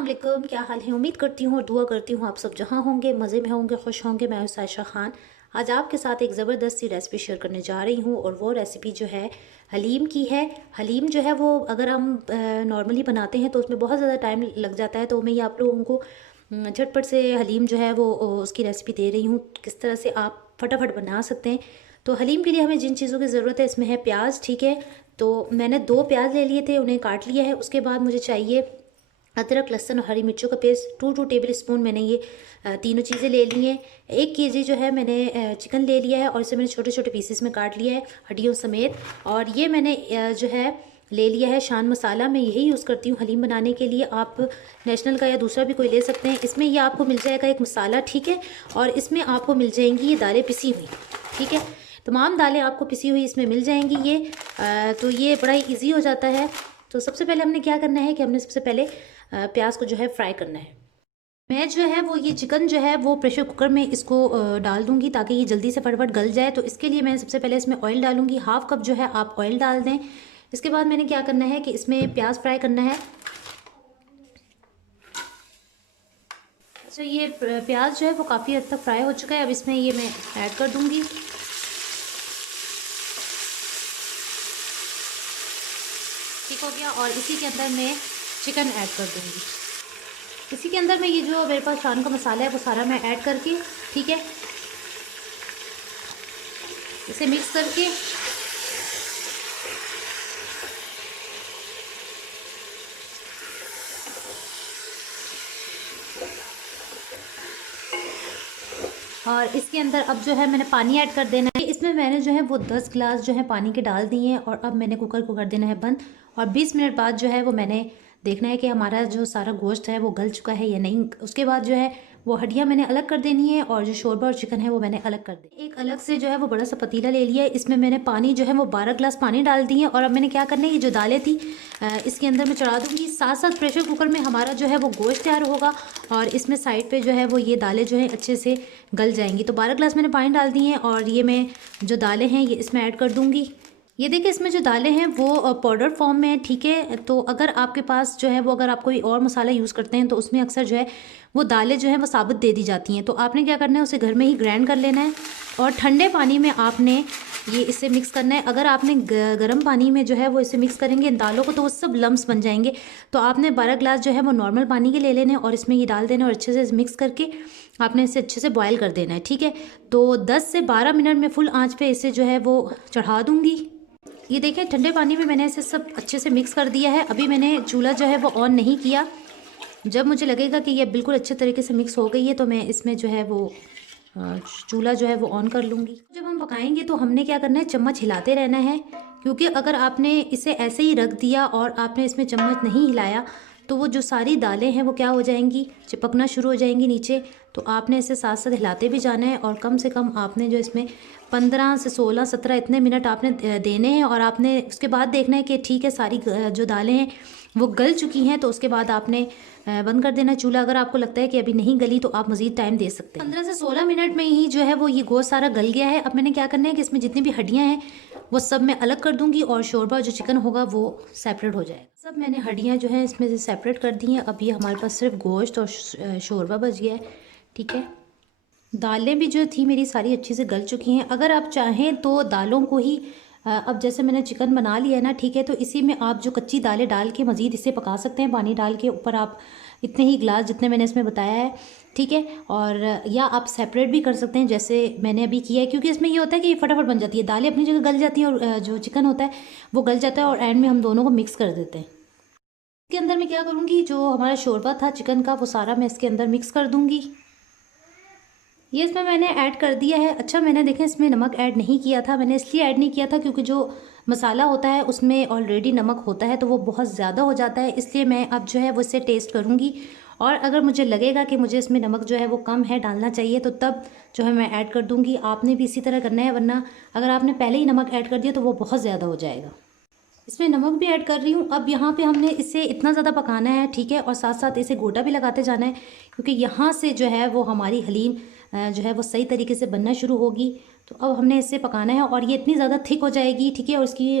अस्सलाम वालेकुम, क्या हाल है। उम्मीद करती हूँ और दुआ करती हूँ आप सब जहाँ होंगे मज़े में होंगे, खुश होंगे। मैं हूँ सायशा खान। आज आपके साथ एक ज़बरदस्त सी रेसिपी शेयर करने जा रही हूँ और वो रेसिपी जो है हलीम की है। हलीम जो है वो अगर हम नॉर्मली बनाते हैं तो उसमें बहुत ज़्यादा टाइम लग जाता है, तो मैं ये आप लोगों को झटपट से हलीम जो है वो उसकी रेसिपी दे रही हूँ, किस तरह से आप फटाफट बना सकते हैं। तो हलीम के लिए हमें जिन चीज़ों की ज़रूरत है इसमें है प्याज, ठीक है। तो मैंने 2 प्याज ले लिए थे, उन्हें काट लिया है। उसके बाद मुझे चाहिए अदरक, लहसुन और हरी मिर्चों का पेस्ट 2 टेबल स्पून। मैंने ये तीनों चीज़ें ले ली हैं। 1 केजी जो है मैंने चिकन ले लिया है और इसे मैंने छोटे छोटे पीसेस में काट लिया है हड्डियों समेत। और ये मैंने जो है ले लिया है शान मसाला। मैं यही यूज़ करती हूँ हलीम बनाने के लिए। आप नेशनल का या दूसरा भी कोई ले सकते हैं। इसमें ये आपको मिल जाएगा एक मसाला, ठीक है। और इसमें आपको मिल जाएंगी ये दालें पिसी हुई, ठीक है। तमाम दालें आपको पिसी हुई इसमें मिल जाएंगी। ये तो ये बड़ा ही ईजी हो जाता है। तो सबसे पहले हमने क्या करना है कि हमने सबसे पहले प्याज को जो है फ्राई करना है। मैं जो है वो ये चिकन जो है वो प्रेशर कुकर में इसको डाल दूंगी ताकि ये जल्दी से फटाफट गल जाए। तो इसके लिए मैं सबसे पहले इसमें ऑयल डालूंगी। 1/2 कप जो है आप ऑयल डाल दें। इसके बाद मैंने क्या करना है कि इसमें प्याज फ्राई करना है। अच्छा, ये प्याज जो है वो काफ़ी हद तक फ्राई हो चुका है। अब इसमें ये मैं ऐड कर दूंगी। ठीक हो गया। और इसी के अंदर मैं चिकन ऐड कर दूंगी। इसी के अंदर मैं ये जो मेरे पास शान का मसाला है वो सारा मैं ऐड करके, ठीक है, इसे मिक्स करके और इसके अंदर अब जो है मैंने पानी ऐड कर देना है। इसमें मैंने जो है वो 10 गिलास जो है पानी के डाल दिए हैं। और अब मैंने कुकर को कर देना है बंद। और 20 मिनट बाद जो है वो मैंने देखना है कि हमारा जो सारा गोश्त है वो गल चुका है या नहीं। उसके बाद जो है वो हड्डियाँ मैंने अलग कर देनी है और जो शोरबा और चिकन है वो मैंने अलग कर दी। एक अलग से जो है वो बड़ा सा पतीला ले लिया है। इसमें मैंने पानी जो है वो 12 गिलास पानी डाल दी है। और अब मैंने क्या करना है, ये जो दालें थी इसके अंदर मैं चढ़ा दूँगी। साथ साथ प्रेशर कुकर में हमारा जो है वो गोश्त तैयार होगा और इसमें साइड पे जो है वो ये दालें जो है अच्छे से गल जाएंगी। तो 12 गिलास मैंने पानी डाल दिए हैं और ये मैं जो दालें हैं ये इसमें ऐड कर दूँगी। ये देखिए इसमें जो दालें हैं वो पाउडर फॉर्म में है, ठीक है। तो अगर आपके पास जो है वो अगर आप कोई और मसाला यूज़ करते हैं तो उसमें अक्सर जो है वो दालें जो हैं वो साबुत दे दी जाती हैं। तो आपने क्या करना है, उसे घर में ही ग्राइंड कर लेना है और ठंडे पानी में आपने ये इसे मिक्स करना है। अगर आपने गर्म पानी में जो है वो इसे मिक्स करेंगे इन दालों को तो वो सब लम्स बन जाएंगे। तो आपने 12 गिलास जो है वो नॉर्मल पानी के ले लेने और इसमें ये डाल देना और अच्छे से मिक्स करके आपने इसे अच्छे से बॉयल कर देना है, ठीक है। तो 10 से 12 मिनट में फुल आँच पर इसे जो है वो चढ़ा दूँगी। ये देखें ठंडे पानी में मैंने इसे सब अच्छे से मिक्स कर दिया है। अभी मैंने चूल्हा जो है वो ऑन नहीं किया। जब मुझे लगेगा कि ये बिल्कुल अच्छे तरीके से मिक्स हो गई है तो मैं इसमें जो है वो चूल्हा जो है वो ऑन कर लूँगी। जब हम पकाएंगे तो हमने क्या करना है, चम्मच हिलाते रहना है। क्योंकि अगर आपने इसे ऐसे ही रख दिया और आपने इसमें चम्मच नहीं हिलाया तो वो जो सारी दालें हैं वो क्या हो जाएंगी, चिपकना शुरू हो जाएंगी नीचे। तो आपने इसे साथ साथ हिलाते भी जाना है और कम से कम आपने जो इसमें 15 से 16, 17 इतने मिनट आपने देने हैं। और आपने उसके बाद देखना है कि ठीक है सारी जो दालें हैं वो गल चुकी हैं। तो उसके बाद आपने बंद कर देना चूल्हा। अगर आपको लगता है कि अभी नहीं गली तो आप मज़ीद टाइम दे सकते हैं। 15 से 16 मिनट में ही जो है वो ये गोश्त सारा गल गया है। अब मैंने क्या करना है कि इसमें जितनी भी हड्डियाँ हैं वो सब मैं अलग कर दूंगी और शोरबा जो चिकन होगा वो सेपरेट हो जाएगा। सब मैंने हड्डियाँ जो है इसमें से सेपरेट कर दी हैं। अब ये हमारे पास सिर्फ गोश्त और शोरबा बच गया है, ठीक है। दालें भी जो थी मेरी सारी अच्छी से गल चुकी हैं। अगर आप चाहें तो दालों को ही अब जैसे मैंने चिकन बना लिया है ना, ठीक है, तो इसी में आप जो कच्ची दालें डाल के मज़ीद इसे पका सकते हैं। पानी डाल के ऊपर आप इतने ही गिलास जितने मैंने इसमें बताया है, ठीक है। और या आप सेपरेट भी कर सकते हैं जैसे मैंने अभी किया है। क्योंकि इसमें ये होता है कि ये फटाफट बन जाती है, दालें अपनी जगह गल जाती हैं और जो चिकन होता है वो गल जाता है और एंड में हम दोनों को मिक्स कर देते हैं। इसके अंदर मैं क्या करूँगी, जो हमारा शोरबा था चिकन का वो सारा मैं इसके अंदर मिक्स कर दूँगी। ये इसमें मैंने ऐड कर दिया है। अच्छा, मैंने देखें इसमें नमक ऐड नहीं किया था। मैंने इसलिए ऐड नहीं किया था क्योंकि जो मसाला होता है उसमें ऑलरेडी नमक होता है तो वो बहुत ज़्यादा हो जाता है। इसलिए मैं अब जो है वो इसे टेस्ट करूँगी और अगर मुझे लगेगा कि मुझे इसमें नमक जो है वो कम है, डालना चाहिए, तो तब जो है मैं ऐड कर दूँगी। आपने भी इसी तरह करना है, वरना अगर आपने पहले ही नमक ऐड कर दिया तो वो बहुत ज़्यादा हो जाएगा। इसमें नमक भी ऐड कर रही हूँ। अब यहाँ पे हमने इसे इतना ज़्यादा पकाना है, ठीक है, और साथ साथ इसे गोटा भी लगाते जाना है क्योंकि यहाँ से जो है वो हमारी हलीम जो है वो सही तरीके से बनना शुरू होगी। तो अब हमने इसे पकाना है और ये इतनी ज़्यादा थिक हो जाएगी, ठीक है, और इसकी